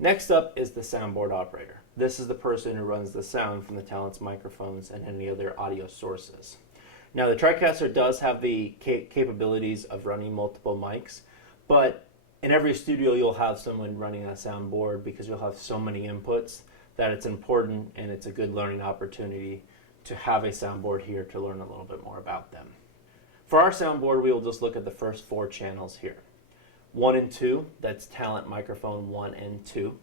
Next up is the soundboard operator. This is the person who runs the sound from the talent's microphones and any other audio sources. Now, the TriCaster does have the capabilities of running multiple mics, but in every studio you'll have someone running a soundboard because you'll have so many inputs that it's important and it's a good learning opportunity to have a soundboard here to learn a little bit more about them. For our soundboard, we will just look at the first 4 channels here. 1 and 2, that's talent microphone 1 and 2.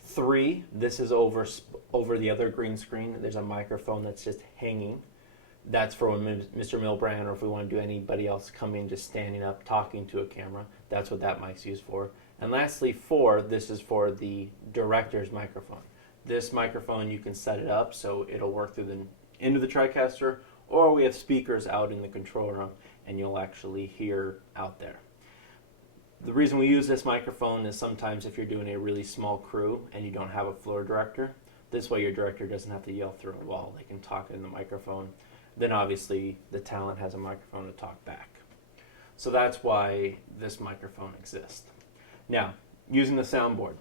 3, this is over the other green screen. There's a microphone that's just hanging. That's for when Mr. Milbrand, or if we want to do anybody else coming, just standing up, talking to a camera. That's what that mic's used for. And lastly, 4, this is for the director's microphone. This microphone, you can set it up so it'll work through into the TriCaster, or we have speakers out in the control room, and you'll actually hear out there. The reason we use this microphone is sometimes if you're doing a really small crew and you don't have a floor director, this way your director doesn't have to yell through a wall. They can talk in the microphone. Then obviously the talent has a microphone to talk back. So that's why this microphone exists. Now, using the soundboard,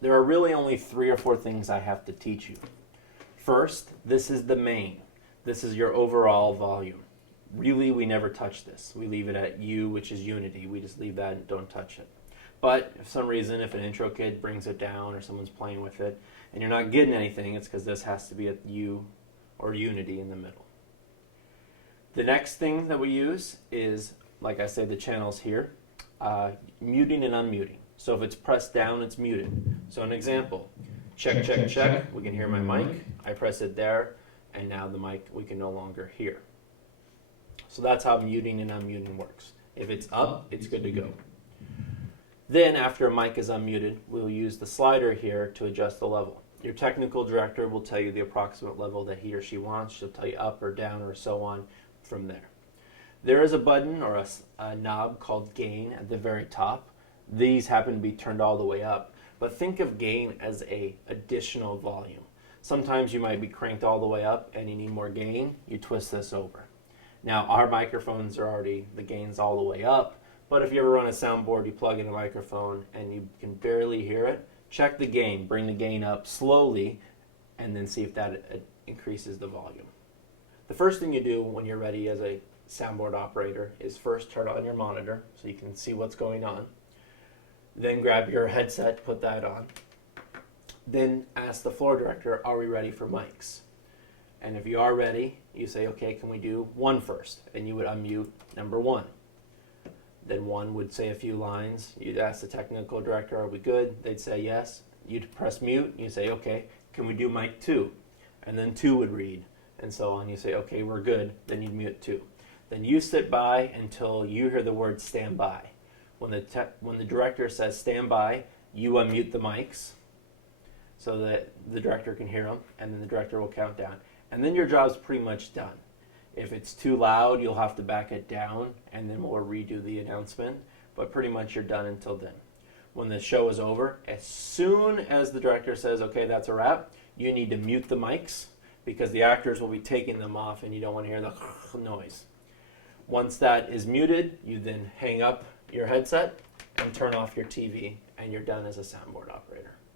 there are really only 3 or 4 things I have to teach you. First, this is the main. This is your overall volume. Really, we never touch this. We leave it at U, which is unity. We just leave that and don't touch it. But if for some reason, if an intro kid brings it down or someone's playing with it and you're not getting anything, it's because this has to be at U or unity in the middle. The next thing that we use is, like I said, the channels here, muting and unmuting. So if it's pressed down, it's muted. So an example, check, check, check. We can hear my mic. I press it there, and now the mic we can no longer hear. So that's how muting and unmuting works. If it's up, it's good to go. Then after a mic is unmuted, we'll use the slider here to adjust the level. Your technical director will tell you the approximate level that he or she wants. She'll tell you up or down or so on from there. There is a button or a knob called gain at the very top. These happen to be turned all the way up, but think of gain as a additional volume. Sometimes you might be cranked all the way up and you need more gain. You twist this over. Now, our microphones are already, the gain's all the way up, but if you ever run a soundboard, you plug in a microphone and you can barely hear it, check the gain, bring the gain up slowly, and then see if that increases the volume. The first thing you do when you're ready as a soundboard operator is first turn on your monitor so you can see what's going on. Then grab your headset, put that on. Then ask the floor director, are we ready for mics? And if you are ready, you say, okay, can we do 1 first? And you would unmute number 1. Then 1 would say a few lines. You'd ask the technical director, are we good? They'd say yes. You'd press mute. You say, okay, can we do mic 2? And then 2 would read, and so on. You say, okay, we're good. Then you'd mute 2. Then you sit by until you hear the word stand by. When the director says stand by, you unmute the mics so that the director can hear them, and then the director will count down. And then your job's pretty much done. If it's too loud, you'll have to back it down, and then we'll redo the announcement. But pretty much you're done until then. When the show is over, as soon as the director says, okay, that's a wrap, you need to mute the mics because the actors will be taking them off and you don't want to hear the noise. Once that is muted, you then hang up your headset and turn off your TV, and you're done as a soundboard operator.